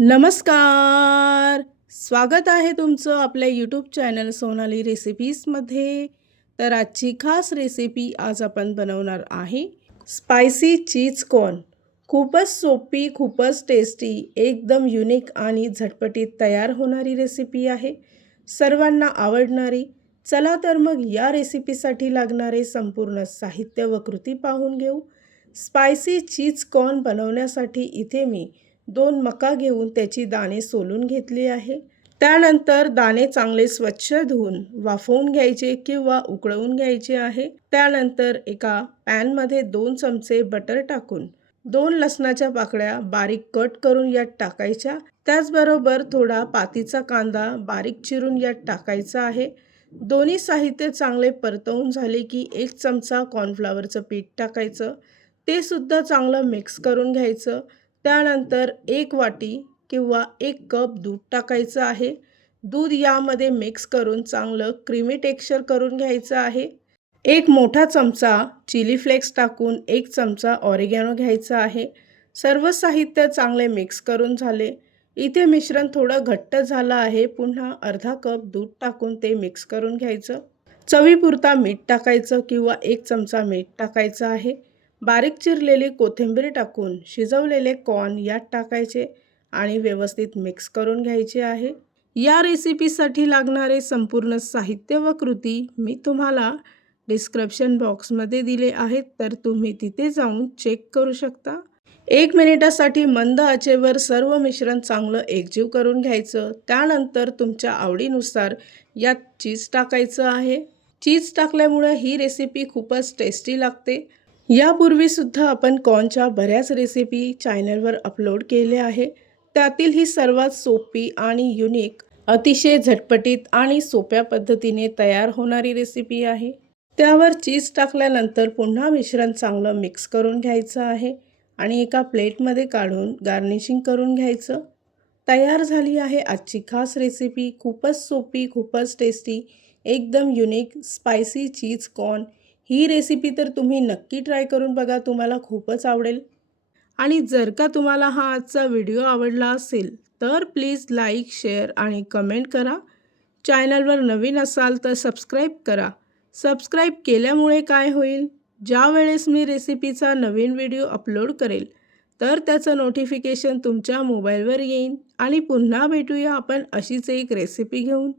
नमस्कार. स्वागत आहे तुमचं आपल्या यूट्यूब चॅनल सोनाली रेसिपीजमध्ये. तर आजची खास रेसिपी आज आपण बनवणार आहे स्पायसी चीज कॉर्न. खूपच सोपी, खूपच टेस्टी, एकदम युनिक आणि झटपटीत तयार होणारी रेसिपी आहे. सर्वांना आवडणारी. चला तर मग या रेसिपीसाठी लागणारे संपूर्ण साहित्य व कृती पाहून घेऊ. स्पायसी चीज कॉर्न बनवण्यासाठी इथे मी 2 मका घेऊन त्याची दाणे सोलून घेतली आहे. त्यानंतर दाणे चांगले स्वच्छ धुवून वाफवून घ्यायचे किंवा उकळवून घ्यायचे आहे. त्यानंतर एका पॅनमध्ये 2 चमचे बटर टाकून 2 लसणाच्या पाकळ्या बारीक कट करून यात टाकायच्या. त्याचबरोबर थोडा पातीचा कांदा बारीक चिरून यात टाकायचा आहे. दोन्ही साहित्य चांगले परतवून झाले की 1 चमचा कॉर्नफ्लॉवरचं पीठ टाकायचं. ते सुद्धा चांगलं मिक्स करून घ्यायचं. त्यानंतर 1 वाटी किंवा 1 कप दूध टाकायचं आहे. दूध यामध्ये मिक्स करून चांगलं क्रीमी टेक्स्चर करून घ्यायचं आहे. 1 मोठा चमचा चिली फ्लेक्स टाकून 1 चमचा ऑरिगॅनो घ्यायचा आहे. सर्व साहित्य चांगले मिक्स करून झाले. इथे मिश्रण थोडं घट्ट झालं आहे. पुन्हा अर्धा कप दूध टाकून ते मिक्स करून घ्यायचं. चवीपुरता मीठ टाकायचं किंवा 1 चमचा मीठ टाकायचं आहे. बारीक चिरलेली कोथिंबीर टाकून शिजवलेले कॉर्न यात टाकायचे आणि व्यवस्थित मिक्स करून घ्यायचे आहे. या रेसिपीसाठी लागणारे संपूर्ण साहित्य व कृती मी तुम्हाला डिस्क्रिप्शन बॉक्समध्ये दिले आहेत, तर तुम्ही तिथे जाऊन चेक करू शकता. 1 मिनिटासाठी मंद आचेवर सर्व मिश्रण चांगलं एकजीव करून घ्यायचं. त्यानंतर तुमच्या आवडीनुसार यात चीज टाकायचं आहे. चीज टाकल्यामुळे ही रेसिपी खूपच टेस्टी लागते. यापूर्वीसुद्धा आपण कॉर्नच्या बऱ्याच रेसिपी चॅनलवर अपलोड केल्या आहे. त्यातील ही सर्वात सोपी आणि युनिक, अतिशय झटपटीत आणि सोप्या पद्धतीने तयार होणारी रेसिपी आहे. त्यावर चीज टाकल्यानंतर पुन्हा मिश्रण चांगलं मिक्स करून घ्यायचं आहे आणि एका प्लेटमध्ये काढून गार्निशिंग करून घ्यायचं. तयार झाली आहे आजची खास रेसिपी. खूपच सोपी, खूपच टेस्टी, एकदम युनिक स्पायसी चीज कॉर्न. ही रेसिपी तर तुम्ही नक्की ट्राय करून बघा, तुम्हाला खूपच आवडेल. आणि जर का तुम्हाला हा आजचा व्हिडिओ आवडला असेल तर प्लीज लाईक, शेअर आणि कमेंट करा. चॅनलवर नवीन असाल तर सबस्क्राईब करा. सबस्क्राईब केल्यामुळे काय होईल, ज्या वेळेस मी रेसिपीचा नवीन व्हिडिओ अपलोड करेल तर त्याचं नोटिफिकेशन तुमच्या मोबाईलवर येईल. आणि पुन्हा भेटूया आपण अशीच एक रेसिपी घेऊन.